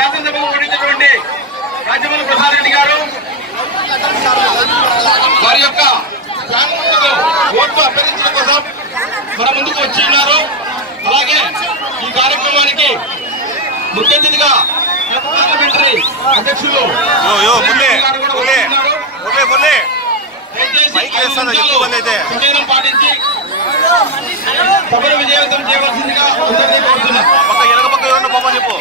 శాసనసభకు ఓడించినటువంటి రాజ్యమల్లి ప్రసాద్ రెడ్డి గారు వారి యొక్క ఓట్లు అభ్యర్థించడం కోసం మన ముందుకు వచ్చి ఉన్నారు. అలాగే ఈ కార్యక్రమానికి ముఖ్య అతిథిగా పార్లమెంటరీ అధ్యక్షులు దయచేసి పాటించి సభను విజయవంతం చేయవలసిందిగా అందరినీ కోరుతున్నాం. పక్క ఎవరన్నా పోమని చెప్పు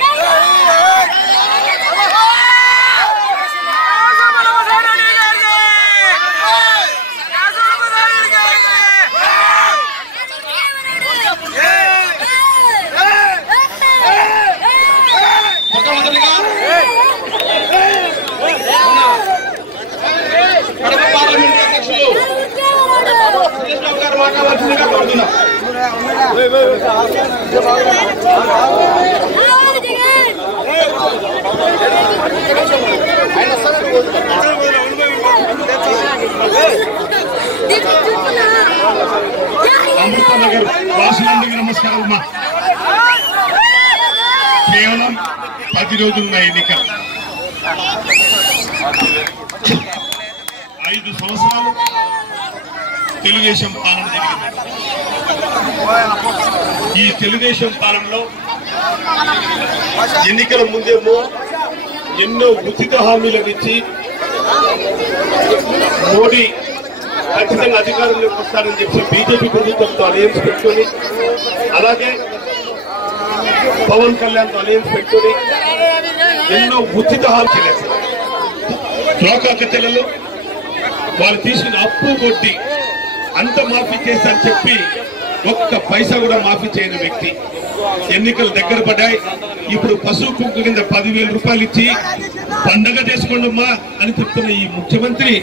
మొట్టమొదటిగా కడప పార్లమెంట్ అధ్యక్షులు సురేష్ బాబు గారు మాట్లాడవలసిందిగా కోరుతున్నాం అమృతనగర్ వాసులందరికీ నమస్కారం అమ్మా కేవలం పది రోజులున్న ఎన్నిక. ఐదు సంవత్సరాలు తెలుగుదేశం పాలన జరిగింది. ఈ తెలుగుదేశం పాలనలో ఎన్నికల ముందేమో ఎన్నో ఉచిత హామీలను ఇచ్చి మోడీ ఖచ్చితంగా అధికారంలోకి వస్తారని చెప్పి బీజేపీ ప్రభుత్వంతో అలయన్స్ పెట్టుకొని అలాగే పవన్ కళ్యాణ్తో అలయన్స్ పెట్టుకొని ఎన్నో ఉచిత హామీ చేశారు లోకాకతలలో వాళ్ళు తీసుకున్న అప్పు కొట్టి అంత మాఫీ చేస్తారని చెప్పి ఒక్క పైసా కూడా మాఫీ చేయని వ్యక్తి. ఎన్నికలు దగ్గర పడ్డాయి. ఇప్పుడు పశువు కుక్క కింద పదివేల రూపాయలు ఇచ్చి పండగ చేసుకోండమ్మా అని చెప్తున్న ఈ ముఖ్యమంత్రి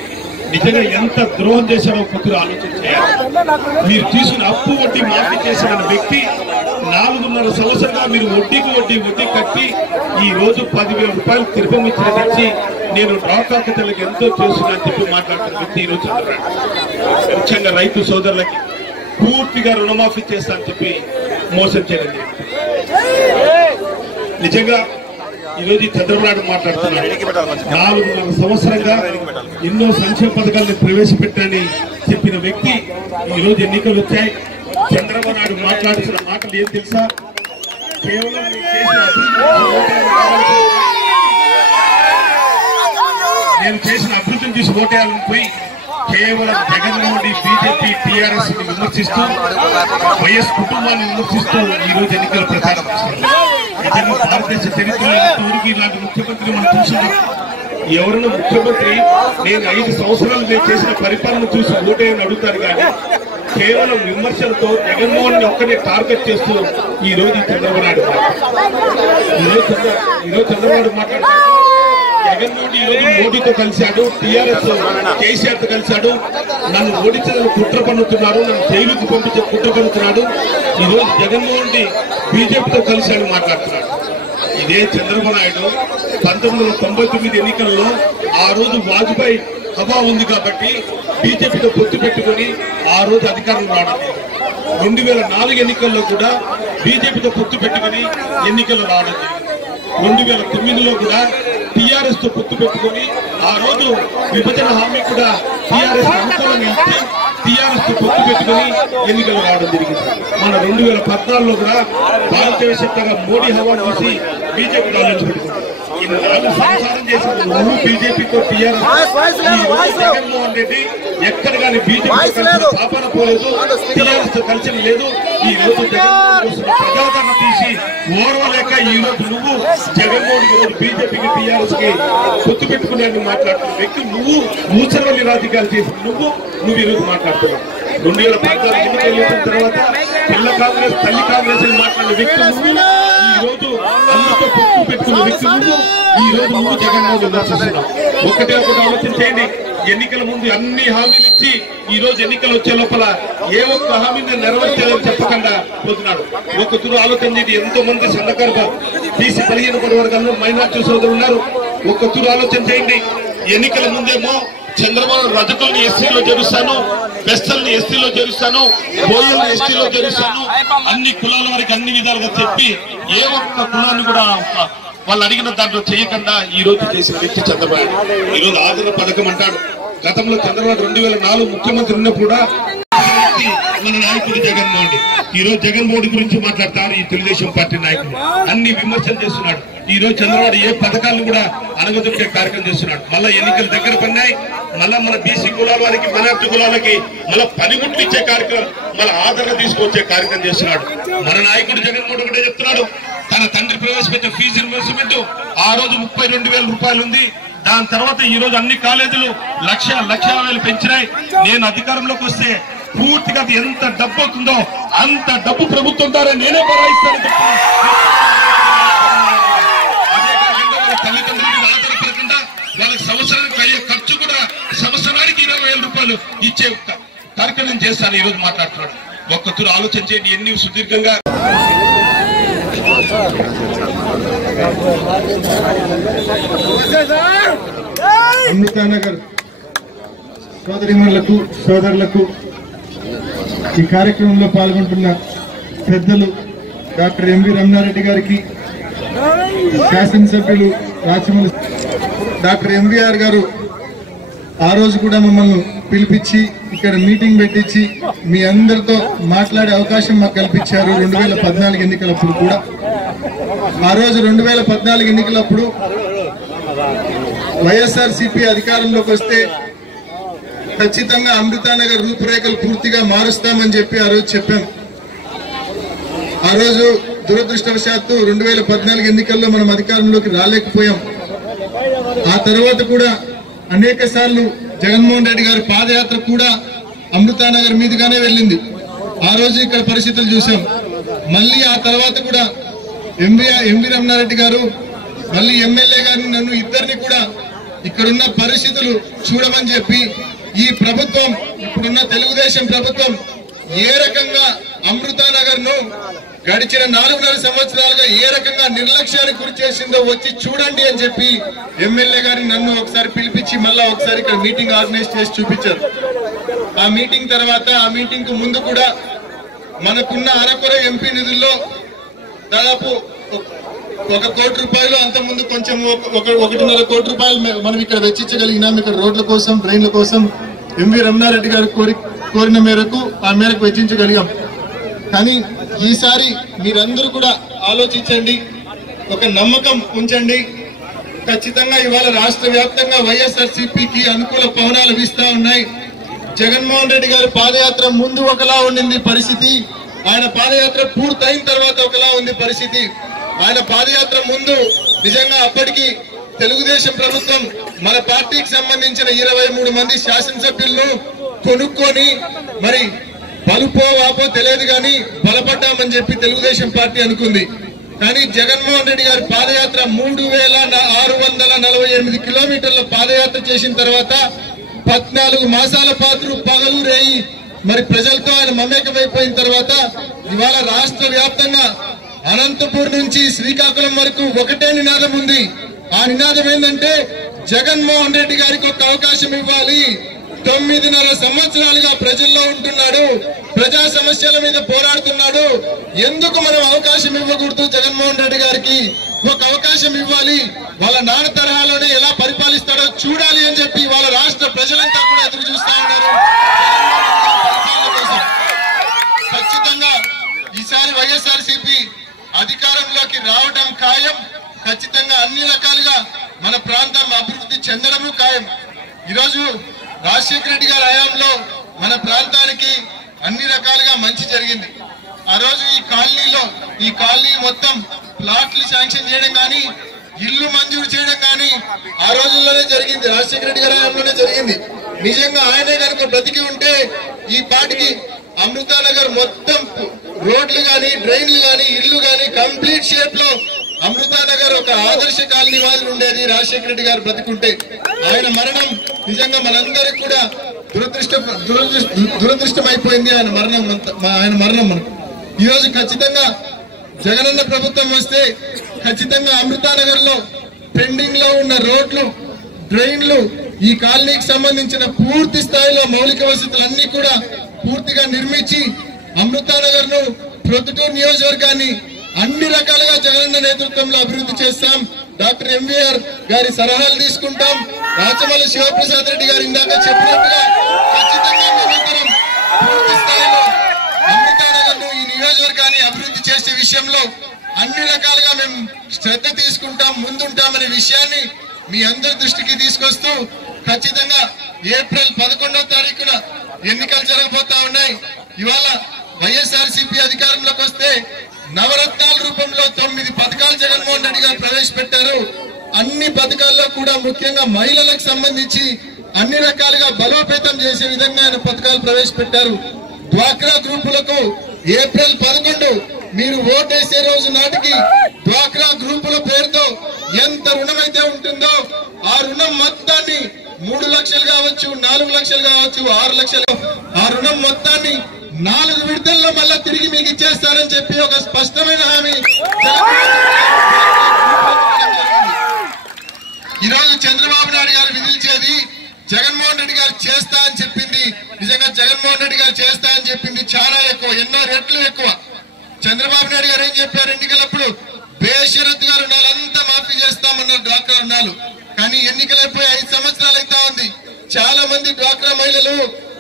నిజంగా ఎంత ద్రోహం చేశారో కొద్దిగా ఆలోచన చేయాలి. మీరు తీసుకున్న అప్పు వడ్డీ మాఫీ చేసిన వ్యక్తి నాలుగున్నర సంవత్సరంగా మీరు వడ్డీకి వడ్డీ వడ్డీ కట్టి ఈ రోజు పదివేల రూపాయలు తిరుపతి ఇచ్చిన తెచ్చి నేను డ్రాకా కథలకు ఎంతో చేస్తున్నా అని చెప్పి మాట్లాడుతున్న వ్యక్తి ఈ రోజు ముఖ్యంగా రైతు సోదరులకి పూర్తిగా రుణమాఫీ చేస్తా అని చెప్పి మోసం చేయండి నిజంగా ఈరోజు ఈ చంద్రబాబు నాయుడు మాట్లాడుతున్నాడు నాలుగున్నర సంవత్సరంగా ఎన్నో సంక్షేమ పథకాలను ప్రవేశపెట్టని చెప్పిన వ్యక్తి ఈ రోజు ఎన్నికలు వచ్చాయి. చంద్రబాబు నాయుడు మాట్లాడుతున్న మాటలు ఏం తెలుసా కేవలం నేను చేసిన అభివృద్ధి అభివృద్ధిని తీసి ఓటేయాలని పోయి కేవలం జగన్మోహన్ రెడ్డి బీజేపీ టీఆర్ఎస్ని విమర్శిస్తూ వైఎస్ కుటుంబాన్ని విమర్శిస్తూ ఈ రోజు ఎన్నికల ప్రచారం చేస్తున్నారు. నిజంగా భారతదేశ చరిత్రలో ఇంతవరకు ఇలాంటి ముఖ్యమంత్రి మనం చూసినాం ఎవరైనా ముఖ్యమంత్రి నేను ఐదు సంవత్సరాలు నేను చేసిన పరిపాలన చూసి ఓటేయని అడుగుతారు కానీ కేవలం విమర్శలతో జగన్మోహన్ని ఒక్కనే టార్గెట్ చేస్తూ ఈ రోజు చంద్రబాబు నాయుడు ఈరోజు ఈరోజు చంద్రబాబు మాట్లాడుతున్నారు జగన్మోహన్ ఈ రోజు మోడీతో కలిశాడు టీఆర్ఎస్ కేసీఆర్తో కలిశాడు నన్ను ఓడించడానికి కుట్ర పన్నుతున్నారు నన్ను జైలుకు పంపించే కుట్ర పన్నుతున్నాడు. ఈ రోజు జగన్మోహన్ రెడ్డి బీజేపీతో కలిశాడు మాట్లాడుతున్నాడు. ఇదే చంద్రబాబు నాయుడు పంతొమ్మిది వందల తొంభై తొమ్మిది ఎన్నికల్లో ఆ రోజు వాజ్పేయి హవా ఉంది కాబట్టి బీజేపీతో పొత్తు పెట్టుకొని ఆ రోజు అధికారంలో రావడం. రెండు వేల నాలుగు ఎన్నికల్లో కూడా బీజేపీతో పొత్తు పెట్టుకొని ఎన్నికలు రావడం రెండు వేల తొమ్మిదిలో కూడా టిఆర్ఎస్తో పొత్తు పెట్టుకొని ఆ రోజు విభజన హామీ కూడా టిఆర్ఎస్ అనుకూలంగా ఇచ్చి టిఆర్ఎస్తో పొత్తు పెట్టుకొని ఎన్నికలు రావడం జరిగింది. మన రెండు వేల పద్నాలుగులో కూడా భారతదేశంగా మోడీ హవా చూసి బీజేపీ ఆలోచించుకుంటుంది బీజేపీతో జగన్మోహన్ రెడ్డి ఎక్కడ కానీ బీజేపీ పాపన పోలేదు టీఆర్ఎస్తో కలిసిన లేదు. ఈ రోజు ప్రజాదరణ తీసి ఓర్వలేక ఈ రోజు నువ్వు జగన్మోహన్ బీజేపీకి టీఆర్ఎస్కి పొత్తు పెట్టుకున్నాను మాట్లాడుతున్న వ్యక్తి నువ్వు మూసరవల్లి రాజకీయాలు చేసిన నువ్వు నువ్వు ఈ రోజు మాట్లాడుతున్నావు. రెండు వేల పద్నాలుగు ఎన్నికలు తర్వాత పిల్ల కాంగ్రెస్ తల్లి కాంగ్రెస్ మాట్లాడిన వ్యక్తి రోజు అందరితో పొత్తు పెట్టుకున్న వ్యక్తి నువ్వు ఈ రోజు నువ్వు జగన్మోహన్ విమర్శిస్తున్నావు ఒకటే ఒకటి ఆలోచన చేయండి ఎన్నికల ముందు అన్ని హామీలు ఇచ్చి ఈ రోజు ఎన్నికలు వచ్చే లోపల ఏ ఒక్క హామీని నెరవేర్చాలని చెప్పకుండా పోతున్నాడు. ఒక తురు ఆలోచన చేయండి. ఎంతో మంది సన్నకారు బీసీ పదిహేను పది వర్గాల్లో మైనార్టీ సోదరులు ఉన్నారు. ఒక్క తూరు ఆలోచన చేయండి. ఎన్నికల ముందేమో చంద్రబాబు రజకుల్ని ఎస్సీలో చేరుస్తాను బెస్తల్ని ఎస్సీలో చేరుస్తాను బోయల్ని ఎస్టీలో చేరుస్తాను అన్ని కులాల వారికి అన్ని విధాలుగా చెప్పి ఏ ఒక్క కులాన్ని కూడా వాళ్ళు అడిగిన దాంట్లో చేయకుండా ఈ రోజు చేసిన వ్యక్తి చంద్రబాబు. ఈ రోజు ఆదరణ పథకం అంటాడు. గతంలో చంద్రబాబు రెండు వేల నాలుగు ముఖ్యమంత్రి ఉన్నప్పుడు కూడా మన నాయకుడు జగన్మోహన్ రెడ్డి ఈ రోజు జగన్మోహన్ మోడీ గురించి మాట్లాడతారు ఈ తెలుగుదేశం పార్టీ నాయకుడు అన్ని విమర్శలు చేస్తున్నాడు. ఈ రోజు చంద్రబాబు ఏ పథకాలను కూడా అనగదొక్కే కార్యక్రమం చేస్తున్నాడు. మళ్ళీ ఎన్నికలు దగ్గర పడినాయి. మళ్ళా మన బీసీ కులాల వారికి మైనార్టీ కులాలకి మళ్ళా పనిముట్లు ఇచ్చే కార్యక్రమం మళ్ళీ ఆదరణ తీసుకొచ్చే కార్యక్రమం చేస్తున్నాడు. మన నాయకుడు జగన్మోహన్ కూడా చెప్తున్నాడు. తన తండ్రి ప్రవేశపెట్టిన ఫీజు రిమర్స్మెంట్ ఆ రోజు ముప్పై రెండు వేల రూపాయలు ఉంది. దాని తర్వాత ఈ రోజు అన్ని కాలేజీలు లక్ష లక్ష వేలు పెంచినాయి. నేను అధికారంలోకి వస్తే పూర్తిగా అది ఎంత డబ్బు అవుతుందో అంత డబ్బు ప్రభుత్వం ద్వారా నేనే భరాయిస్తానని చెప్పి. వాళ్ళ తల్లిదండ్రుల ఆధారపడకుండా వాళ్ళకి సంవత్సరానికి అయ్యే ఖర్చు కూడా సంవత్సరానికి ఇరవై వేల రూపాయలు ఇచ్చే కార్యక్రమం చేస్తాను ఈరోజు మాట్లాడుతున్నాడు. ఒక్కతూరు ఆలోచన చేయండి ఎన్ని సుదీర్ఘంగా. అమృతానగర్ సోదరిమణులకు సోదరులకు ఈ కార్యక్రమంలో పాల్గొంటున్న పెద్దలు డాక్టర్ ఎంవి రమణారెడ్డి గారికి శాసనసభ్యులు రాచమల్లి డాక్టర్ ఎంవీఆర్ గారు ఆ రోజు కూడా మమ్మల్ని పిలిపించి ఇక్కడ మీటింగ్ పెట్టించి మీ అందరితో మాట్లాడే అవకాశం మాకు కల్పించారు రెండు వేల పద్నాలుగు ఎన్నికలప్పుడు కూడా. ఆ రోజు రెండు వేల పద్నాలుగు ఎన్నికలప్పుడు వైఎస్ఆర్ సిపి అధికారంలోకి వస్తే ఖచ్చితంగా అమృతానగర్ రూపురేఖలు పూర్తిగా మారుస్తామని చెప్పి ఆ రోజు చెప్పాం. ఆ రోజు దురదృష్టవశాత్తు రెండు వేల పద్నాలుగు ఎన్నికల్లో మనం అధికారంలోకి రాలేకపోయాం. ఆ తర్వాత కూడా అనేక సార్లు జగన్మోహన్ రెడ్డి గారి పాదయాత్ర కూడా అమృతానగర్ మీదుగానే వెళ్ళింది. ఆ రోజు ఇక్కడ పరిస్థితులు చూసాం మళ్ళీ ఆ తర్వాత కూడా ఎంవి ఎంవి రమణారెడ్డి గారు మళ్ళీ ఎమ్మెల్యే గారిని నన్ను ఇద్దరిని కూడా ఇక్కడున్న పరిస్థితులు చూడమని చెప్పి ఈ ప్రభుత్వం ఇప్పుడున్న తెలుగుదేశం ప్రభుత్వం ఏ రకంగా అమృతానగర్ను గడిచిన నాలుగున్నర సంవత్సరాలుగా ఏ రకంగా నిర్లక్ష్యానికి గురి చేసిందో వచ్చి చూడండి అని చెప్పి ఎమ్మెల్యే గారిని నన్ను ఒకసారి పిలిపించి మళ్ళా ఒకసారి ఇక్కడ మీటింగ్ ఆర్గనైజ్ చేసి చూపించారు. ఆ మీటింగ్ తర్వాత ఆ మీటింగ్కు ముందు కూడా మనకున్న అరకొర ఎంపీ నిధుల్లో దాదాపు ఒక- కోటి రూపాయలు అంత ముందు కొంచెం ఒకటిన్నర కోటి రూపాయలు మనం ఇక్కడ వెచ్చించగలిగినాం. ఇక్కడ రోడ్ల కోసం డ్రైన్ల కోసం. ఎంవి రమణారెడ్డి గారు కోరి కోరిన మేరకు ఆ మేరకు వెచ్చించగలిగాం. కానీ ఈసారి మీరందరూ కూడా ఆలోచించండి. ఒక నమ్మకం ఉంచండి. ఖచ్చితంగా ఇవాళ రాష్ట్ర వ్యాప్తంగా వైఎస్ఆర్ సిపికి అనుకూల పవనాలు వీస్తా ఉన్నాయి. జగన్మోహన్ రెడ్డి గారి పాదయాత్ర ముందు ఒకలా ఉండింది పరిస్థితి. ఆయన పాదయాత్ర పూర్తయిన తర్వాత ఒకలా ఉంది పరిస్థితి. ఆయన పాదయాత్ర ముందు నిజంగా అప్పటికి తెలుగుదేశం ప్రభుత్వం మన పార్టీకి సంబంధించిన ఇరవై మూడు మంది శాసనసభ్యులను కొనుక్కొని మరి బలుపో వాపో తెలియదు కానీ బలపడ్డామని చెప్పి తెలుగుదేశం పార్టీ అనుకుంది. కానీ జగన్మోహన్ రెడ్డి గారి పాదయాత్ర మూడు వేల ఆరు వందల నలభై ఎనిమిది కిలోమీటర్ల పాదయాత్ర చేసిన తర్వాత పద్నాలుగు మాసాల పాత్ర పగలు రేయి మరి ప్రజలతో ఆయన మమేకమైపోయిన తర్వాత ఇవాళ రాష్ట్ర వ్యాప్తంగా అనంతపూర్ నుంచి శ్రీకాకుళం వరకు ఒకటే నినాదం ఉంది. ఆ నినాదం ఏంటంటే జగన్మోహన్ రెడ్డి గారికి ఒక అవకాశం ఇవ్వాలి. తొమ్మిదిన్నర సంవత్సరాలుగా ప్రజల్లో ఉంటున్నాడు. ప్రజా సమస్యల మీద పోరాడుతున్నాడు. ఎందుకు మనం అవకాశం ఇవ్వకూడదు జగన్మోహన్ రెడ్డి గారికి? ఒక అవకాశం ఇవ్వాలి. వాళ్ళ నాన్న తరహాలోనే ఎలా పరిపాలిస్తాడో చూడాలి అని చెప్పి వాళ్ళ రాష్ట్ర ప్రజలంతా కూడా ఎదురు చూస్తా ఉన్నారు. ఖచ్చితంగా ఈసారి వైఎస్ఆర్ సిపి అధికారంలోకి రావడం ఖాయం. ఖచ్చితంగా అన్ని రకాలుగా మన ప్రాంతం అభివృద్ధి చెందడము ఖాయం. ఈరోజు రాజశేఖర రెడ్డి గారి హయాంలో మన ప్రాంతానికి అన్ని రకాలుగా మంచి జరిగింది. ఆ రోజు ఈ కాలనీలో ఈ కాలనీ మొత్తం ప్లాట్లు శాంక్షన్ చేయడం కానీ ఇల్లు మంజూరు చేయడం కానీ ఆ రోజుల్లోనే జరిగింది. రాజశేఖర రెడ్డి గారి హయాంలోనే జరిగింది. నిజంగా ఆయనే కనుక బ్రతికి ఉంటే ఈ పాటికి అమృతానగర్ మొత్తం రోడ్లు గాని డ్రైన్లు గాని ఇల్లు గాని కంప్లీట్ షేప్లో అమృతానగర్ ఒక ఆదర్శ కాలనీ వాళ్ళు ఉండేది రాజశేఖర రెడ్డి గారు బ్రతికుంటే. ఆయన మరణం నిజంగా మనందరికి కూడా దురదృష్ట దురదృష్ట దురదృష్టం అయిపోయింది ఆయన మరణం ఆయన మరణం మనకు. ఈ రోజు ఖచ్చితంగా జగనన్న ప్రభుత్వం వస్తే ఖచ్చితంగా అమృతానగర్లో పెండింగ్లో ఉన్న రోడ్లు డ్రైన్లు ఈ కాలనీకి సంబంధించిన పూర్తి స్థాయిలో మౌలిక వసతులన్నీ కూడా పూర్తిగా నిర్మించి అమృతానగర్ను ప్రొద్దుటూరు నియోజకవర్గాన్ని అన్ని రకాలుగా జగనన్న నేతృత్వంలో అభివృద్ధి చేస్తాం. డాక్టర్ ఎంవీఆర్ గారి సలహాలు తీసుకుంటాం. రాచమల్లి శివప్రసాద్ రెడ్డి గారు ఇందాక చెప్పినట్టుగా ఖచ్చితంగా నిరంతరం పూర్తి స్థాయిలో ఈ నియోజకవర్గాన్ని అభివృద్ధి చేసే విషయంలో అన్ని రకాలుగా మేము శ్రద్ధ తీసుకుంటాం ముందుంటామనే విషయాన్ని మీ అందరి దృష్టికి తీసుకొస్తూ ఖచ్చితంగా ఏప్రిల్ పదకొండవ తారీఖున ఎన్నికలు జరగబోతా ఉన్నాయి. ఇవాళ వైఎస్ఆర్ అధికారంలోకి వస్తే నవరత్నాల రూపంలో తొమ్మిది పథకాలు జగన్మోహన్ రెడ్డి గారు ప్రవేశపెట్టారు. అన్ని పథకాల్లో కూడా ముఖ్యంగా మహిళలకు సంబంధించి అన్ని రకాలుగా బలోపేతం చేసే విధంగా ఆయన పథకాలు ప్రవేశపెట్టారు. డ్వాక్రా గ్రూపులకు ఏప్రిల్ పదకొండు మీరు ఓటేసే రోజు నాటికి డ్వాక్రా గ్రూపుల పేరుతో ఎంత రుణమైతే ఉంటుందో ఆ రుణం మొత్తాన్ని మూడు లక్షలు కావచ్చు నాలుగు లక్షలు కావచ్చు ఆరు లక్షలు ఆ రుణం మొత్తాన్ని నాలుగు విడతల్లో మళ్ళా తిరిగి మీకు ఇచ్చేస్తారని చెప్పి ఒక స్పష్టమైన హామీ. ఈ రోజు చంద్రబాబు నాయుడు గారు విధించేది జగన్మోహన్ రెడ్డి గారు చేస్తా అని చెప్పింది. నిజంగా జగన్మోహన్ రెడ్డి గారు చేస్తా అని చెప్పింది చాలా ఎక్కువ ఎన్నో రెట్లు ఎక్కువ. చంద్రబాబు నాయుడు గారు ఏం చెప్పారు ఎన్నికలప్పుడు? బేషరత్తుగా రుణాలంతా మాఫీ చేస్తామన్నారు డ్వాక్రా రుణాలు కానీ ఎన్నికలు అయిపోయి ఐదు సంవత్సరాలు అయితా ఉంది. చాలా మంది డ్వాక్రా మహిళలు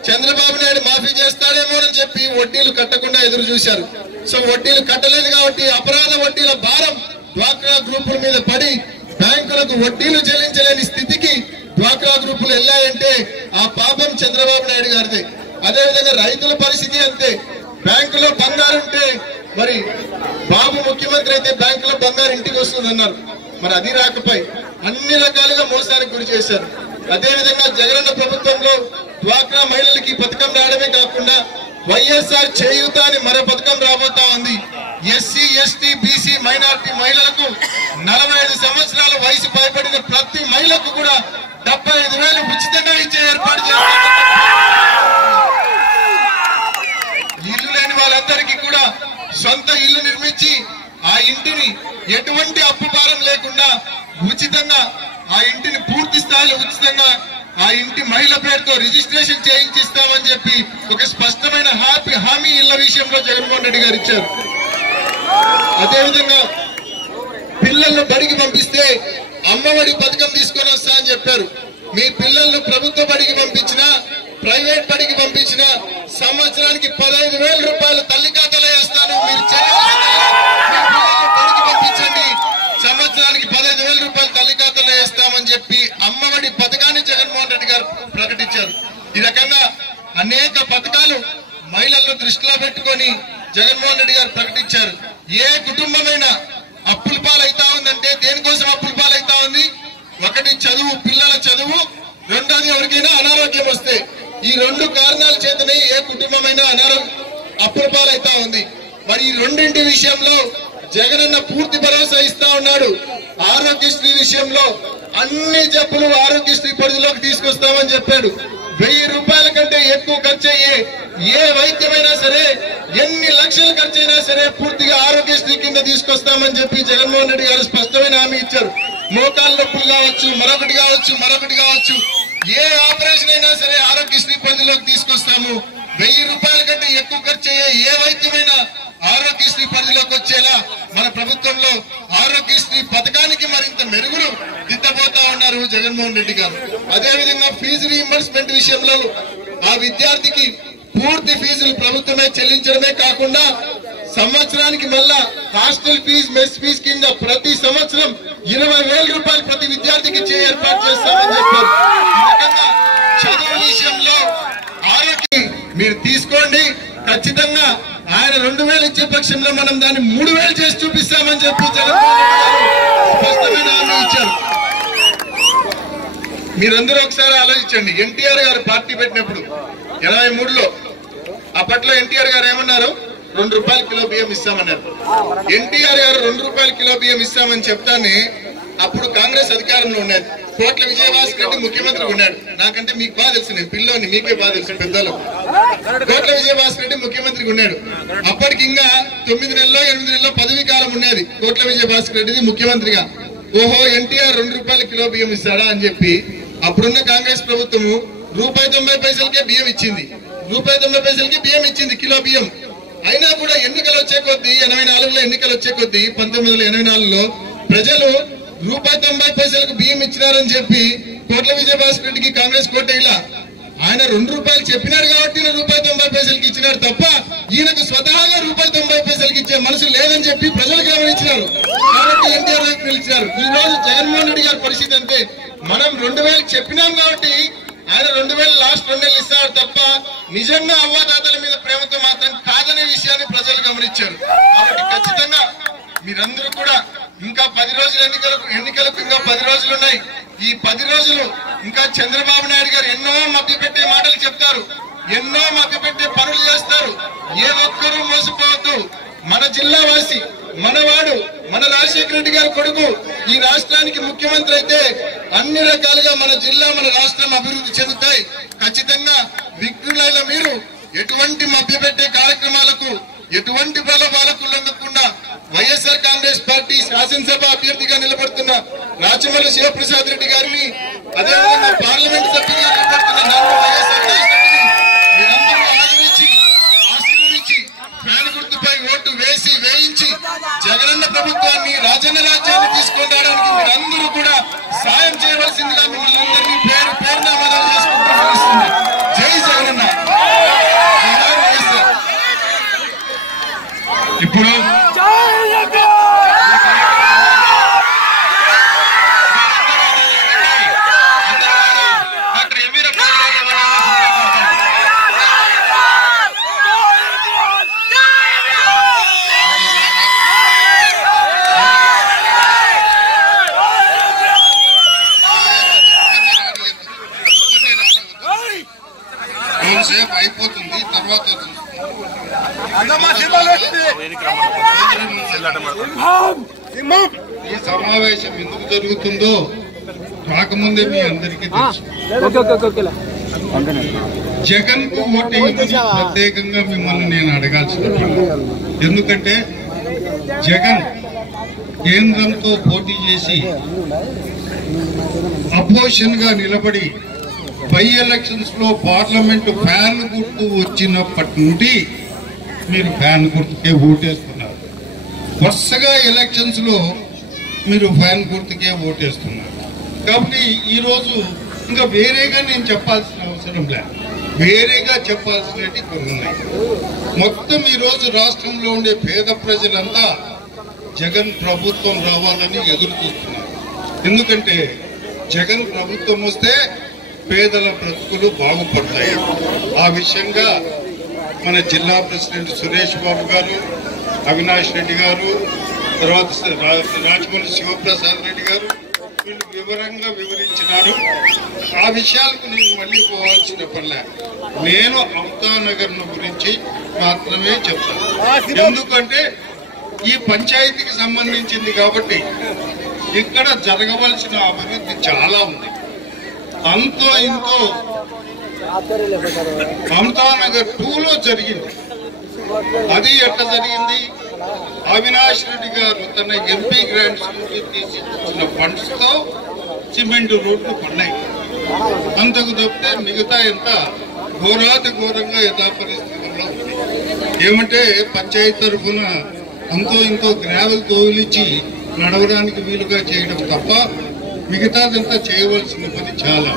చంద్రబాబు నాయుడు మాఫీ చేస్తాడేమో అని చెప్పి వడ్డీలు కట్టకుండా ఎదురు చూశారు. సో వడ్డీలు కట్టలేదు కాబట్టి అపరాధ వడ్డీల భారం డ్వాక్రా గ్రూపుల మీద పడి బ్యాంకులకు వడ్డీలు చెల్లించలేని స్థితికి డ్వాక్రా గ్రూపులు వెళ్ళాయంటే ఆ పాపం చంద్రబాబు నాయుడు గారిదే. అదేవిధంగా రైతుల పరిస్థితి అంతే. బ్యాంకులో బంగారు ఉంటే మరి బాబు ముఖ్యమంత్రి అయితే బ్యాంకులో బంగారు ఇంటికి వస్తుంది అన్నారు. మరి అది రాకపోయి అన్ని రకాలుగా మోసానికి గురి చేశారు. అదేవిధంగా జగనన్న ప్రభుత్వంలో డ్వాక్రా మహిళలకి పథకం రావడమే కాకుండా వైఎస్ఆర్ చేయూత అని మరో పథకం రాబోతా ఉంది. ఎస్సీ ఎస్టీ బీసీ మైనార్టీ మహిళలకు నలభై ఐదు సంవత్సరాల వయసు పైబడిన ప్రతి మహిళకు కూడా డెబ్బై ఐదు వేలు ఉచితంగా ఇచ్చే ఏర్పాటు చేస్తారు ఇల్లు లేని వాళ్ళందరికీ కూడా సొంత ఇల్లు నిర్మించి ఆ ఇంటిని ఎటువంటి అప్పు భారం లేకుండా ఉచితంగా ఆ ఇంటిని పూర్తి స్థాయిలో ఉచితంగా ఆ ఇంటి మహిళ పేరుతో రిజిస్ట్రేషన్ చేయించిస్తామని చెప్పి ఒక స్పష్టమైన హాపీ హామీ ఇళ్ళ విషయంలో జగన్మోహన్ రెడ్డి గారు ఇచ్చారు. అదేవిధంగా పిల్లలను బడికి పంపిస్తే అమ్మఒడి పథకం తీసుకొని వస్తా అని చెప్పారు. మీ పిల్లలను ప్రభుత్వ బడికి పంపించినా ప్రైవేట్ బడికి పంపించినా సంవత్సరానికి పదహైదు వేల రూపాయలు తల్లి ఖాతాలో వేస్తాను. మీరు చేయాల్సిందల్లా మీ పిల్లలను బడికి పంపించండి సంవత్సరానికి పదహైదు వేల రూపాయలు తల్లి ఖాతాలో వేస్తామని చెప్పి అమ్మఒడి పథకాన్ని జగన్మోహన్ రెడ్డి గారు ప్రకటించారు ఈ రకంగా అనేక పథకాలు మహిళలను దృష్టిలో పెట్టుకొని జగన్మోహన్ రెడ్డి గారు ప్రకటించారు. ఏ కుటుంబమైనా అప్పుల పాలైతా ఉందంటే దేనికోసం అప్పుల పాలైతా ఉంది? ఒకటి చదువు పిల్లల చదువు రెండోది ఎవరికైనా అనారోగ్యం వస్తే. ఈ రెండు కారణాల చేతనే ఏ కుటుంబమైనా అనారోగ్య అప్పుల పాలైతా ఉంది. మరి ఈ రెండింటి విషయంలో జగనన్న పూర్తి భరోసా ఇస్తా ఉన్నాడు. ఆరోగ్యశ్రీ విషయంలో అన్ని జబ్బులు ఆరోగ్యశ్రీ పరిధిలోకి తీసుకొస్తామని చెప్పాడు. వెయ్యి రూపాయల కంటే ఎక్కువ ఖర్చు అయ్యే ఏ వైద్యమైనా సరే ఎన్ని లక్షలు ఖర్చు అయినా సరే పూర్తిగా ఆరోగ్యశ్రీ కింద తీసుకొస్తామని చెప్పి జగన్మోహన్ రెడ్డి గారు స్పష్టమైన హామీ ఇచ్చారు. మోకాళ్ళ నొప్పులు కావచ్చు మరొకటి కావచ్చు మరొకటి కావచ్చు ఏ ఆపరేషన్ అయినా సరే ఆరోగ్యశ్రీ పరిధిలోకి తీసుకొస్తాము. వెయ్యి రూపాయల కంటే ఎక్కువ ఖర్చు అయ్యే ఏ వైద్యమైనా ఆరోగ్యశ్రీ పరిధిలోకి వచ్చేలా మన ప్రభుత్వంలో ఆరోగ్యశ్రీ పథకానికి మరింత మెరుగులు దిద్దబోతా ఉన్నారు జగన్మోహన్ రెడ్డి గారు. అదేవిధంగా ఫీజు రీఎంబర్స్మెంట్ విషయంలో ఆ విద్యార్థికి పూర్తి ఫీజులు ప్రభుత్వమే చెల్లించడమే కాకుండా సంవత్సరానికి మళ్ళా హాస్టల్ ఫీజు మెస్ ఫీజు కింద ప్రతి సంవత్సరం ఇరవై వేల రూపాయలు ప్రతి విద్యార్థికి ఏర్పాటు చేస్తామని చెప్పారు. చదువు విషయంలో ఆరోగ్యం మీరు తీసుకోండి. ఖచ్చితంగా ఆయన రెండు వేలు ఇచ్చే పక్షంలో మనం దాన్ని మూడు వేలు చేసి చూపిస్తామని చెప్పి స్పష్టమైన హామీ ఇచ్చారు. మీరందరూ ఒకసారి ఆలోచించండి. ఎన్టీఆర్ గారు పార్టీ పెట్టినప్పుడు ఎనభై మూడులో అప్పట్లో ఎన్టీఆర్ గారు ఏమన్నారు? రెండు రూపాయల కిలో బియ్యం ఇస్తామన్నారు. ఎన్టీఆర్ గారు రెండు రూపాయల కిలో బియ్యం ఇస్తామని చెప్తానే అప్పుడు కాంగ్రెస్ అధికారంలో ఉన్నది కోట్ల విజయభాస్కర్ రెడ్డి ముఖ్యమంత్రి ఉన్నాడు. నాకంటే మీకు బాగా తెలుసు నేను పిల్లోని మీకే బాగా తెలుసు పెద్దలు కోట్ల విజయభాస్కర్ రెడ్డి ముఖ్యమంత్రి ఉన్నాడు. అప్పటికి ఇంకా తొమ్మిది నెలలో ఎనిమిది నెలలో పదవీ కాలం ఉండేది. కోట్ల విజయభాస్కర్ రెడ్డిది ముఖ్యమంత్రిగా. ఓహో ఎన్టీఆర్ రెండు రూపాయల కిలో బియ్యం ఇస్తాడా అని చెప్పి అప్పుడున్న కాంగ్రెస్ ప్రభుత్వము రూపాయి తొంభై పైసలకే బియ్యం ఇచ్చింది. రూపాయి తొంభై పైసలకి బియ్యం ఇచ్చింది కిలో బియ్యం. అయినా కూడా ఎన్నికలు వచ్చే కొద్దీ ఎనభై నాలుగులో ఎన్నికలు వచ్చే కొద్దీ పంతొమ్మిది వందల ఎనభై నాలుగులో ప్రజలు రూపాయి తొంభై పైసలకు బియ్యం ఇచ్చినారని చెప్పి కోట్ల విజయభాస్కర్ రెడ్డికి కాంగ్రెస్ కోట ఇలా. ఆయన రెండు రూపాయలు చెప్పినారు కాబట్టి రూపాయి తొంభై పైసలకి ఇచ్చినారు తప్ప ఈయనకు స్వతహాగా రూపాయి తొంభై పైసలకి ఇచ్చే మనసు లేదని చెప్పి ప్రజలు గమనించినారు. కాబట్టి ఎన్టీఆర్ వైపు ఈ రోజు జగన్మోహన్ రెడ్డి గారి పరిస్థితి అంటే మనం రెండు చెప్పినాం కాబట్టి ఆయన రెండు వేలు లాస్ట్ రెండు వేలు తప్ప నిజంగా అవ్వాదాతల మీద ప్రేమతో మాత్రం కాదనే విషయాన్ని ప్రజలు గమనించారు. కాబట్టి ఖచ్చితంగా మీరందరూ కూడా ఇంకా పది రోజులు ఎన్నికలకు ఎన్నికలకు ఇంకా పది రోజులు ఉన్నాయి. ఈ పది రోజులు ఇంకా చంద్రబాబు నాయుడు గారు ఎన్నో మభ్యపెట్టే మాటలు చెప్తారు. ఎన్నో మభ్యపెట్టే పనులు చేస్తారు. ఏ ఒక్కరూ మోసపోవద్దు. మన జిల్లా వాసి మనవాడు మన రాజశేఖర రెడ్డి గారి కొడుకు ఈ రాష్ట్రానికి ముఖ్యమంత్రి అయితే అన్ని రకాలుగా మన జిల్లా మన రాష్ట్రం అభివృద్ధి చెందుతాయి. ఖచ్చితంగా విఘ్నులైన మీరు ఎటువంటి మభ్యపెట్టే కార్యక్రమాలకు ఎటువంటి ప్రలోభాలకు లొంగకుండా వైఎస్ఆర్ కాంగ్రెస్ పార్టీ శాసనసభ అభ్యర్థిగా నిలబడుతున్న రాచమల్లి శివప్రసాద్ రెడ్డి గారిని అదేవిధంగా పార్లమెంట్ సభ్యులుగా నిలబడుతున్న నన్ను వైఎస్ఆర్ ఆదరించి ఆశీర్వదించి ఫ్యాన్ గుర్తుపై ఓటు వేసి వేయించి జగనన్న ప్రభుత్వాన్ని రాజన్న రాజ్యాన్ని తీసుకొని రావడానికి మీరందరూ కూడా సాయం చేయవలసిందిగా మిమ్మల్ని అందరినీ పేరు పేరున మనవి చేసుకుంటూ ముగిస్తున్నా. జై జగనన్న జై వైఎస్ఆర్. ఇప్పుడు డాక్టర్ ఎంవీ రమణారావు గారు సేపు అయిపోతుంది తర్వాత చూస్తాం. ఈ సమావేశం ఎందుకు జరుగుతుందో రాకముందే మీ అందరికీ తెలుసు. జగన్కు ఓటేయమని ప్రత్యేకంగా మిమ్మల్ని నేను అడగాల్సిన. ఎందుకంటే జగన్ కేంద్రంతో పోటీ చేసి అపోజిషన్గా నిలబడి బై ఎలక్షన్స్లో పార్లమెంట్ ఫ్యాన్ గుర్తు వచ్చినప్పటి నుండి మీరు ఫ్యాన్ గుర్తుకే ఓటేస్తున్నారు. వరుసగా ఎలక్షన్స్లో మీరు ఫ్యాన్ గుర్తుకే ఓటేస్తున్నారు. కాబట్టి ఈరోజు ఇంకా వేరేగా నేను చెప్పాల్సిన అవసరం లేదు వేరేగా చెప్పాల్సినవి కొన్ని ఉన్నాయి. మొత్తం ఈరోజు రాష్ట్రంలో ఉండే పేద ప్రజలంతా జగన్ ప్రభుత్వం రావాలని ఎదురు చూస్తున్నారు. ఎందుకంటే జగన్ ప్రభుత్వం వస్తే పేదల బ్రతుకులు బాగుపడతాయి. ఆ విషయంగా మన జిల్లా ప్రెసిడెంట్ సురేష్ బాబు గారు అవినాష్ రెడ్డి గారు తర్వాత రాజమౌళి శివప్రసాద్ రెడ్డి గారు వీళ్ళు వివరంగా వివరించినారు. ఆ విషయాలకు నేను మళ్ళీ పోవాల్సిన పనిలే. నేను అవతా గురించి మాత్రమే చెప్తాను. ఎందుకంటే ఈ పంచాయతీకి సంబంధించింది కాబట్టి ఇక్కడ జరగవలసిన అభివృద్ధి చాలా ఉంది. అంతో ఇంతో మమతానగర్ టూలో జరిగింది. అది ఎట్లా జరిగింది? అవినాష్ రెడ్డి గారు తన ఎంపీ గ్రాంట్స్ నుంచి తీసిచ్చిన ఫండ్స్తో సిమెంట్ రోడ్లు పడినాయి అంతకు తప్పితే మిగతా ఎంత? ఘోరాతి ఘోరంగా యథాపరిస్థితుల్లో ఏమంటే పంచాయతీ తరఫున అంతో ఇంతో గ్రావెల్ తోలిచ్చి నడవడానికి వీలుగా చేయడం తప్ప మిగతాదంతా చేయవలసిన పని చాలా.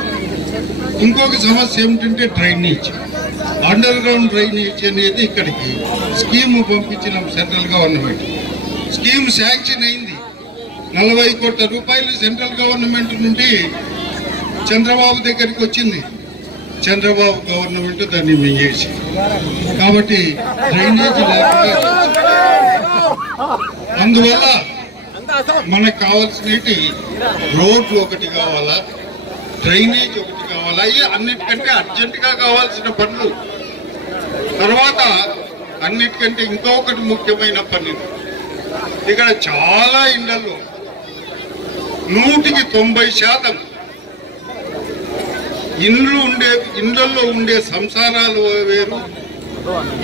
ఇంకొక సమస్య ఏమిటంటే డ్రైనేజ్. అండర్ గ్రౌండ్ డ్రైనేజ్ అనేది ఇక్కడికి స్కీమ్ పంపించినాం సెంట్రల్ గవర్నమెంట్. స్కీమ్ శాంక్షన్ అయింది. నలభై కోట్ల రూపాయలు సెంట్రల్ గవర్నమెంట్ నుండి చంద్రబాబు దగ్గరికి వచ్చింది. చంద్రబాబు గవర్నమెంట్ దాన్ని మింగేసి. కాబట్టి డ్రైనేజ్ లేకుండా అందువల్ల మనకు కావాల్సినవి రోడ్లు ఒకటి కావాలా? డ్రైనేజ్ ఒకటి కావాలా. అవి అన్నిటికంటే అర్జెంటుగా కావాల్సిన పనులు. తర్వాత అన్నిటికంటే ఇంకొకటి ముఖ్యమైన పని. ఇక్కడ చాలా ఇళ్ళలో నూటికి తొంభై శాతం ఇండ్లు ఉండే ఇండ్లలో ఉండే సంసారాలు వేరు.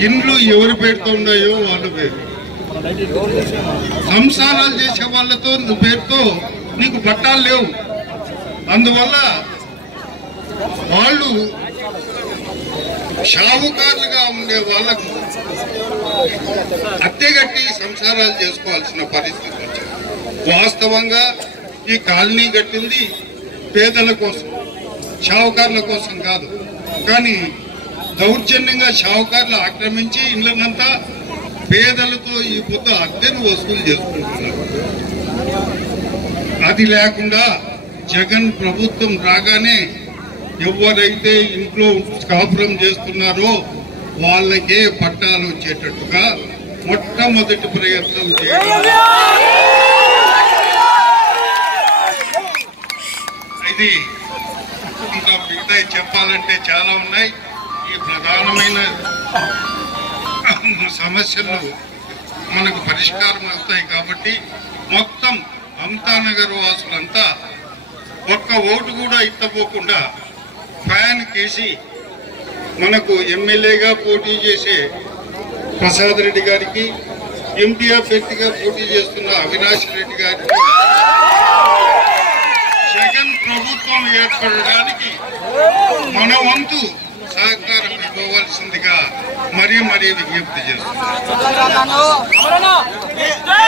ఇండ్లు ఎవరి పేరుతో ఉన్నాయో వాళ్ళు వేరు. సంసారాలు చేసే వాళ్ళతో పేరుతో నీకు పట్టాలు లేవు. అందువల్ల వాళ్ళు షావుకారులుగా ఉండే వాళ్ళకు అత్తెగట్టి సంసారాలు చేసుకోవాల్సిన పరిస్థితి వచ్చింది. వాస్తవంగా ఈ కాలనీ కట్టింది పేదల కోసం షావుకారుల కోసం కాదు. కానీ దౌర్జన్యంగా షావుకారులు ఆక్రమించి ఇళ్ళనంతా పేదలతో ఈ పొద్దు అద్దెను వసూలు చేసుకుంటున్నారు. అది లేకుండా జగన్ ప్రభుత్వం రాగానే ఎవరైతే ఇంట్లో కాపురం చేస్తున్నారో వాళ్ళకే పట్టాలు వచ్చేటట్టుగా మొట్టమొదటి ప్రయత్నం చేయాలి. ఇది ఇంకా మిగతా చెప్పాలంటే చాలా ఉన్నాయి. ఈ ప్రధానమైన సమస్యలు మనకు పరిష్కారం అవుతాయి కాబట్టి మొత్తం మమతానగర్ వాసులంతా ఒక్క ఓటు కూడా ఇత్తపోకుండా ఫ్యాన్ కేసి మనకు ఎమ్మెల్యేగా పోటీ చేసే ప్రసాద్ రెడ్డి గారికి ఎంపీ వ్యక్తిగా పోటీ చేస్తున్న అవినాష్ రెడ్డి గారికి జగన్ ప్రభుత్వం ఏర్పడడానికి మన వంతు సహకారం ఇవ్వవలసిందిగా మరీ మరీ విజ్ఞప్తి చేస్తున్నాం